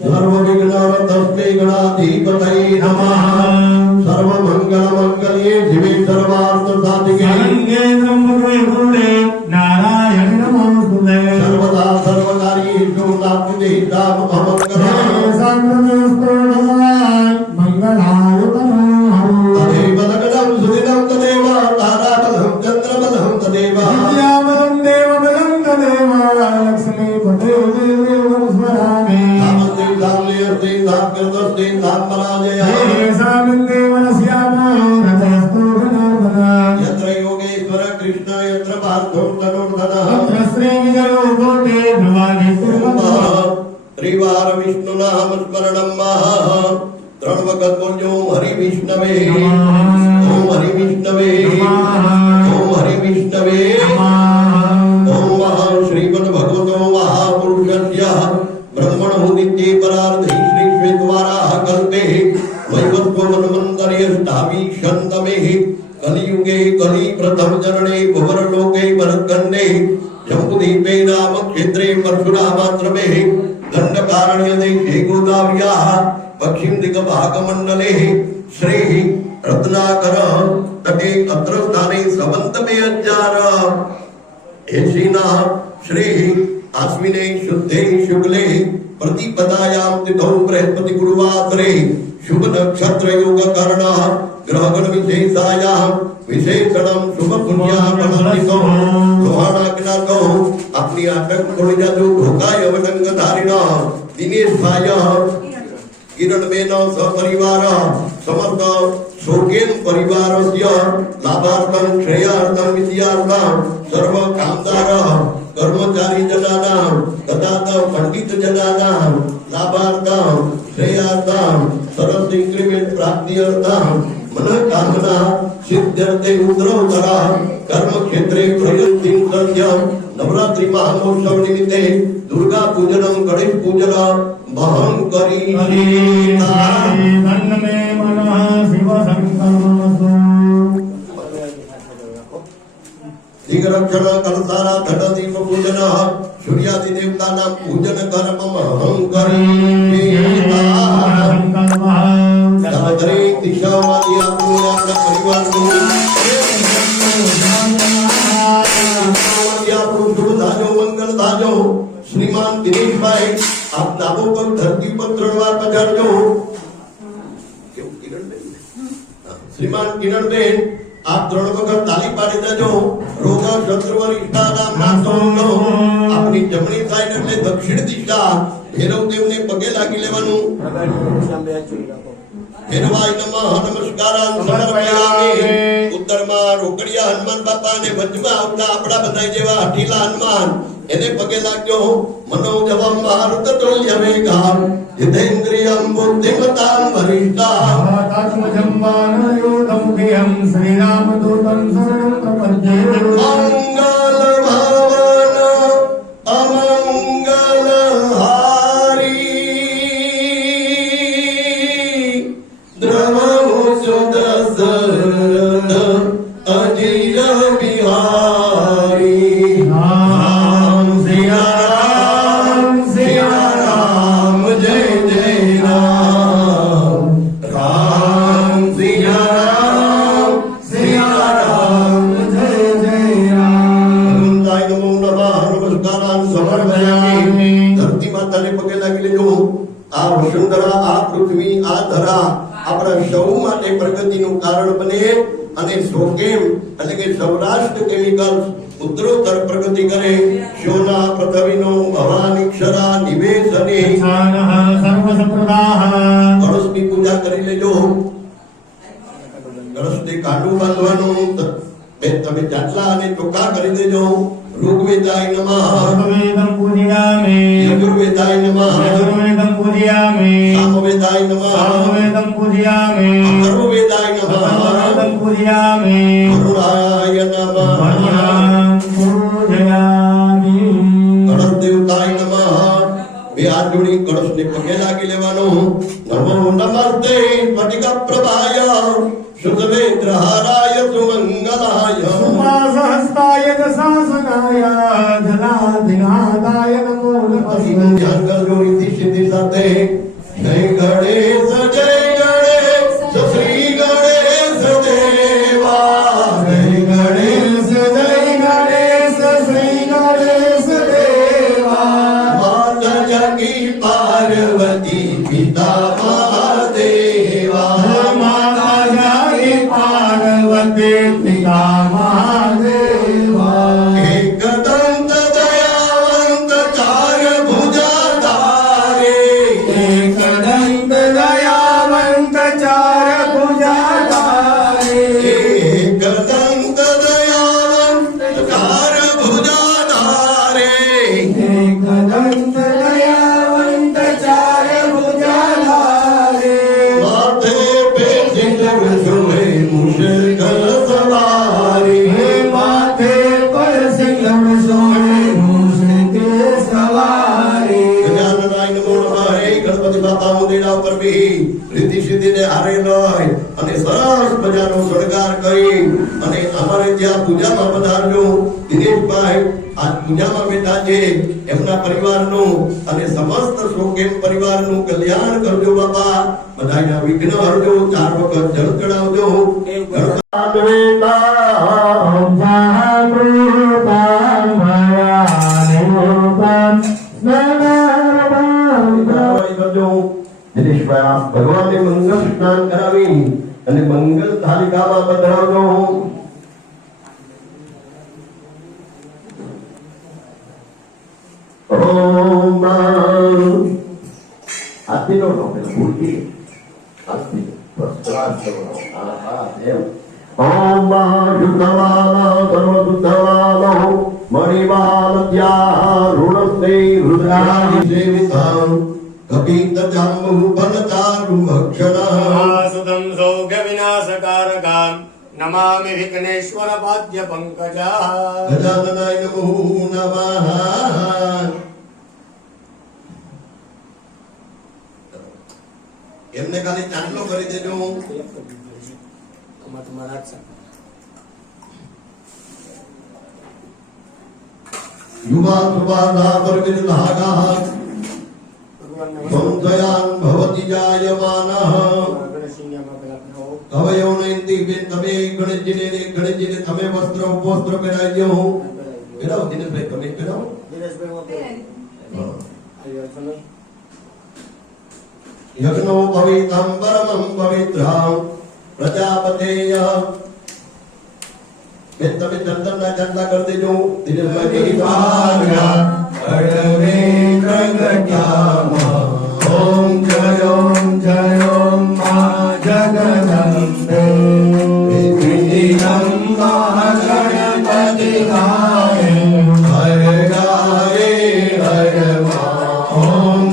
सर्वविघ्नहरतस्मै गणाधिपतये नमः। सर्वमंगलमंगल्ये शिवे सर्वार्थसाधिके शरण्ये त्र्यंबके गौरी नारायणि नमोस्तुते। सर्वदा सर्वकार्येषु नास्ति दाममङ्गलम्। सर्वमेस्तु भगवान् मंगलाय तनोहरो। तदेव लग्नं सुदिनं तदेव ताराबलं चन्द्रबलं तदेव विद्याबलं देवबलं तदेव लक्ष्मीपते देवं स्मरामि। नामस्ते साम्यस्ते नामकृतस्ते नामराजय सामन्देवनस्यामो रथस्थो जनार्दन। यत्र योगेश्वर कृष्ण यत्र पार्थो धनुर्धनः तत्र श्रीविजयो भूते ध्रुवादित्युर्मतः। त्रिवार विष्णु नाम स्मरणं महा त्रण वखत बोलो हरि विष्णवे ओम हरि विष्णवे ओम हरि विष्णवे ओम महा श्रीमद् भगवतो महापुरुषस्य ब्रह्मणो नित्ये परार्धे श्री श्वेतवाराः कल्पे वैवस्वमन्वन्तरे अष्टाविंशन्तमे कलियुगे कलि प्रथम चरणे भुवरलोके भरतखण्डे जम्बूद्वीपे नाम क्षेत्रे परशुरामाश्रमे दंडकारण्य देशे गोदावर्याः पश्चिम दिग्भागमण्डले श्री रत्नाकर तटे अत्र स्थाने समन्तमे अज्जार एषिना श्री आश्विने शुद्धे शुक्ले प्रतिपदायां तिथौ बृहस्पति गुरुवासरे शुभ नक्षत्र योग कर्ण ग्रहगण विशेषायां विशेषणं शुभ पुण्याफलनितो लोहानाग्नातो अपनी अटक खोल जादू ढोकाय वटंग धारिणा दिनेश भाय किरण बेनो सपरिवार समस्त शोकेन परिवारस्य लाभार्थं श्रेयार्थं विद्यार्थं सर्व कामदार कर्मचारी जनानां तथा पंडित जनानां लाभार्थं श्रेयार्थं सरस इंक्रीमेंट प्राप्त्यर्थं मनोकामना सिद्ध्यर्थे उत्तरोत्तरा कर्म क्षेत्रे प्रयत्नं सत्यं नवरात्रि महोत्सव निमित्ते दुर्गा पूजनं गणेश पूजनं महं करीता मन में मनः शिव संकल्पमस्तु। दिग्रक्षण कलसारा घट दीप पूजन सूर्यादि देवता नाम पूजन कर्म महं करीता दरे दिशा वाली आपको अपना परिवार को शुभ धाजो मंगल धाजो श्रीमान दिनेश भाई आप नामों पर धरती पर 3 बार पधारजो श्रीमान किरण बेन आप 3 वखत ताली पाડી દેજો રોગા શત્રુવર ઈષ્ટાનામ નાશોનો આપની જમણી સાઈડ એટલે દક્ષિણ દિશા ભૈરવ દેવને પગે લાગી લેવાનું ભૈરવાય નમઃ નમસ્કારાન સમર્પયામિ ઉત્તરમાં રોકડિયા હનુમાન બાપાને વચમાં આવતા આપડા બધાય જેવા હઠીલા હનુમાન એને પગે લાગજો મનોજવમ મારુત તુલ્ય વેગા जितेन्द्रियं बुद्धिमतां वरिष्ठां तात्मजं वानरयूथं प्रियं श्रीरामदूतं शरणं प्रपद्ये। मंगल भवन अमंगलहारी द्रवमुसुदशरथ अजिर बिहारी राम सिया राम सिया राम जय जय राम राम सिया राम जय जय राम। हनुमंताय नमो नमः नमस्कारान समर्पयामि। धरती माता ने पगे लागी लेજો આ વસુંધરા આ પૃથ્વી આ ધરા આપણા સૌ માટે પ્રગતિનું કારણ બને અને સોકેમ એટલે કે સૌરાષ્ટ્ર કેમિકલ્સ ઉત્તરોત્તર પ્રગતિ કરે શોના પૃથ્વીનો ભવાનીક્ષરા નિવેશને સાનઃ સર્વસંપ્રદાહ ગણેશની પૂજા કરી લેજો ગણેશને કાંડું બાંધવાનું તમે જાટલા અને ચોખા કરી દેજો ऋग्वेदाय नमः ऋग्वेदं पूजयामि यजुर्वेदाय नमः यजुर्वेदं पूजयामि सामवेदाय नमः सामवेदं पूजयामि अथर्ववेदाय नमः अथर्ववेदं पूजयामि वरुणाय नमः वरुणं पूजयामि। गणेश देवताय नमः બે હાથ જોડી ગણેશને પગે લાગી લેવાનો નમો નમસ્તે સ્ફટિક પ્રભાય शुद्धवेत्रहाराय सुमंगलाय उपासहस्ताय दशासनाय जलाधिनाथाय હસીનું ધ્યાન કરજો રીતિ સિદ્ધિ સાથે. જય ગણેશ શ્રી ગણેશ દેવા. જય ગણેશ શ્રી ગણેશ દેવા. માતા જગી પાર્વતી પિતા મહાદેવા. માતા જાગી પાર્વતી પિતા મહાદેવા. એકદંત દયાવંત ચાર ભુજા તારે. એકદંત દયાવંત ચાર ભુજા તારે. એકદંત દયાવંત ચાર ભુજા તારે. એકદંત દયાવંત ચાર ભુજા તારે. માથે બેસીને શોભે મુશ્કેલ સવારી. હે માથે પર સિંહ સોને મુશ્કે સવારી. ગજાનનાય નમો નમઃ. હે ગણપતિ બાપા મુંદેડા ઉપર બી રીતિ સિદ્ધિને હારે લઈ અને સરસ મજાનો શણગાર કરી અને અમારે ત્યાં પૂજામાં પધારજો. દિનેશભાઈ આ પૂજામાં બેઠા છે એમના પરિવારનું અને સમસ્ત શોકેમ પરિવારનું કલ્યાણ કરજો બાપા. બધાના વિઘ્ન હરજો. 4 વખત જળ ચડાવજો. દિનેશભાઈ આપ ભગવાનને મંગલ સ્નાન કરાવી અને મંગલ થાલિકામાં પધરાવજો. ઓમ આરતીનો નો પેલા ભૂલથી આરતી પ્રસાદ કરો. એમ ઓમ શુદ્ધવાલો સર્વશુદ્ધવાલો મણિવાલત્યા ઋણસ્તે રુદ્રાદિ સેવિતાં કપિત જાંબુ બલચારુ ભક્ષણા. સુદમ સૌખ્ય વિનાશકારકામ નમામિ વિઘ્નેશ્વર પાદ્ય પંકજા. ગજાનનાય નમો નમઃ. એમને ખાલી ચાંદલો કરી દેજો. યુવા સુવાદા પરવિદ ધાગા સંશયાન ભવતિ જાયમાનઃ. કવયો નયંતિ બેન તમે ગણેશજીને તમે વસ્ત્ર ઉપવસ્ત્ર પહેરાવજો. પહેરાવો દિનેશભાઈ, તમે પહેરાવો. યજ્ઞો પવિત્રમ પરમં પવિત્રમ પ્રજાપતેય. બેન તમે ચંદનના ચાંદલા કરી દેજો. દિનેશભાઈ અડવે પ્રગટ્યામાં ઓમ જયો મા જગદંબે. વિધિનમ મહાગણપતિ ગાય. હર ગાય હર મા. ઓમ